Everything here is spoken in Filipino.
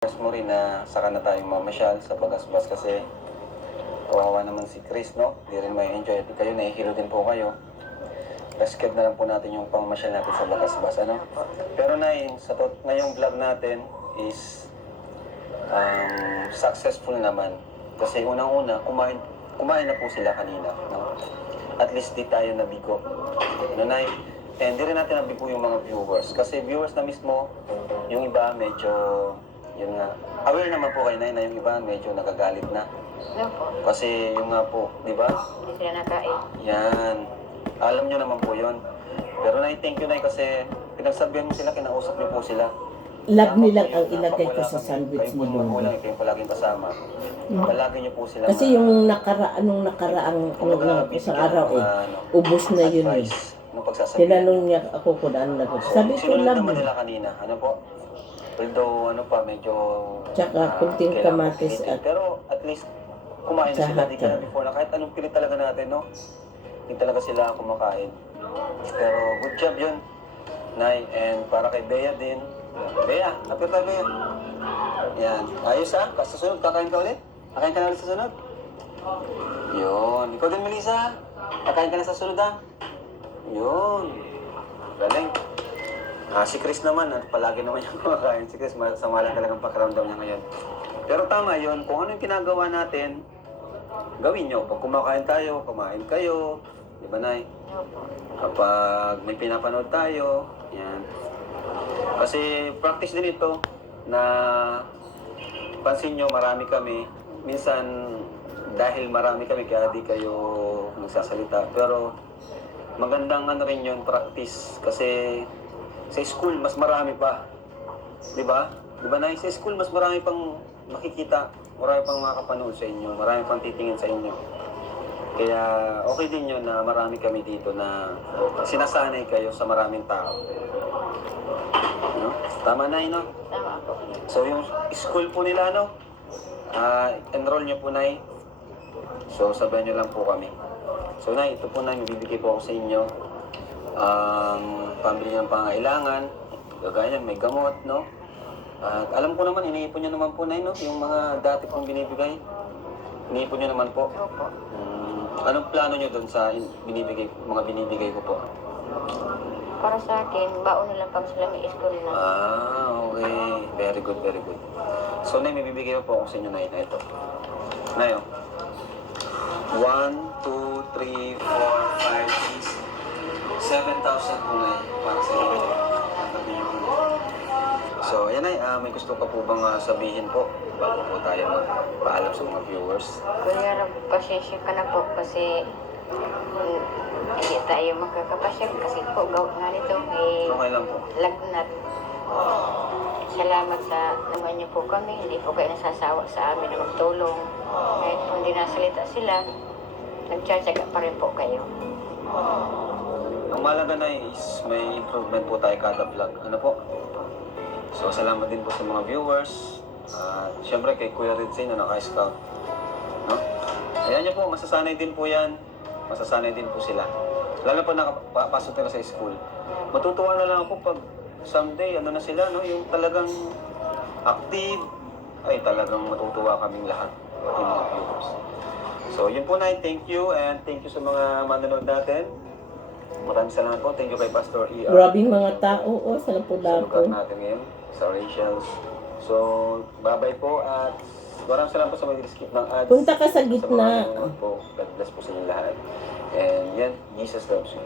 mo rin na saka na tayo mamasyal sa Bagasbas kasi kawawa naman si Chris, no? Hindi rin may enjoy. At kayo, nahihilo din po kayo. Rescue na lang po natin yung pangmasyal natin sa Bagasbas, ano? Pero ngayong vlog natin is successful naman. Kasi unang-una, kumain na po sila kanina, no? At least di tayo nabigo. No, Nay? And di rin natin nabigo yung mga viewers. Kasi viewers na mismo, yung iba medyo, yun nga, aware naman po kayo, Nay, na yung iba medyo nagagalit na. Opo. Kasi yung nga po, di ba? Hindi sila nakain. Yan. Alam nyo naman po yun. Pero Nay, thank you, Nay, kasi pinagsabihan mo sila, kinausap niyo po sila. Love Tama nilang po ang yun, ilagay ko napag sa wala sandwich kayo po ni yung Lolo. magulang, kayo palaging kasama. Palagi niyo po sila Kasi yung nakaraang isang araw ubos na yun eh. Nung pagsasabihan. Tinanong niya ako kung ano na sabi ko Sinunod love naman mo. nila kanina. Ano po? Although, ano pa, medyo... Tsaka kunting kailangan kamatis pilitin. at Pero at least, kumain na sila. Di Tsaka kaya before na kahit anong pilit talaga natin, no? Hindi talaga sila kumakain. Pero good job yun, Nay. And para kay Bea din. Bea, kapit tayo, Bea. Yan. Ayos ah. Sa susunod, kakain ka ulit? Kakain ka na ulit sa sunod? Yun. Ikaw din, Melissa. Kakain ka na sa sunod ah. Yun. Galing. Si Chris naman, at palagi naman yung kumakain. Si Chris, masama lang talagang pakiramdam niya ngayon. Pero tama yun, kung ano yung ginagawa natin, gawin nyo. Pag kumakain tayo, kumain kayo. Di ba, Nay? Opo. Kapag may pinapanood tayo, yan. Kasi practice din ito na pansin nyo, marami kami. Minsan, dahil marami kami, kaya di kayo nagsasalita. Pero magandang ano rin yun, practice. Kasi sa school, mas marami pa. Di ba? Di ba, Nay? Sa school, mas marami pang makikita. Marami pang makakapanood sa inyo. Marami pang titingin sa inyo. Kaya okay din yun na marami kami dito na sinasanay kayo sa maraming tao. No? Tama, Nay, no? Tama po. So yung school po nila, no? Enroll nyo po, Nay. So sabihan nyo lang po kami. So, Nay, ito po, Nay, mabibigay po ako sa inyo. Pambili ng pangailangan. Gagaya yan, may gamot, no? At alam ko naman, iniipon nyo naman po, Nay, no? Yung mga dati pong binibigay. Iniipon nyo naman po. Opo. Anong plano nyo doon sa mga binibigay ko po? Para sa akin, baon na lang pag sila may school na. Okay. Very good, very good. So, Nay, may bibigay po ako sa inyo, Nay, na ito. Nay, 1, 2, 3, 4, 5, 6, 7,000 po, Nay, para sa inyo. Tanggapin niyo po. So, ayan, Nay, may gusto ka po bang sabihin po bago po tayo magpaalam sa mga viewers? Kuya, pasensya ka na po kasi hindi tayo makakapasya kasi po gawin nga nito Okay lang po. lagnat. Salamat sa naman niyo po kami. Hindi po kayo nasasawa sa amin na magtulong. Kahit kung hindi nasalita sila, nagtsatsaga pa rin po kayo. Ang malaga na is may improvement po tayo kada vlog. Ano po? So, salamat din po sa mga viewers. At syempre kay Kuya Ridzin na naka-scout. No? Ayan niyo po, masasanay din po yan. Masasanay din po sila. Lalo po nakapasok nila sa school. Matutuwa na lang ako pag someday, ano na sila, no? Yung talagang active. Ay, talagang matutuwa kaming lahat. Yung mga viewers. So, yun po, Nay. Thank you. And thank you sa mga manonood natin. Maraming salamat po. Thank you kay Pastor E.R. grabing mga tao sa Sa lugar Lapu-Lapu. natin ngayon, sa Rachel's. So, bye-bye po at maraming salamat po sa mga skip ng ads. Punta ka sa Sa mga gitna. nanonood po. God bless po sa inyo lahat. And yan, Jesus loves you.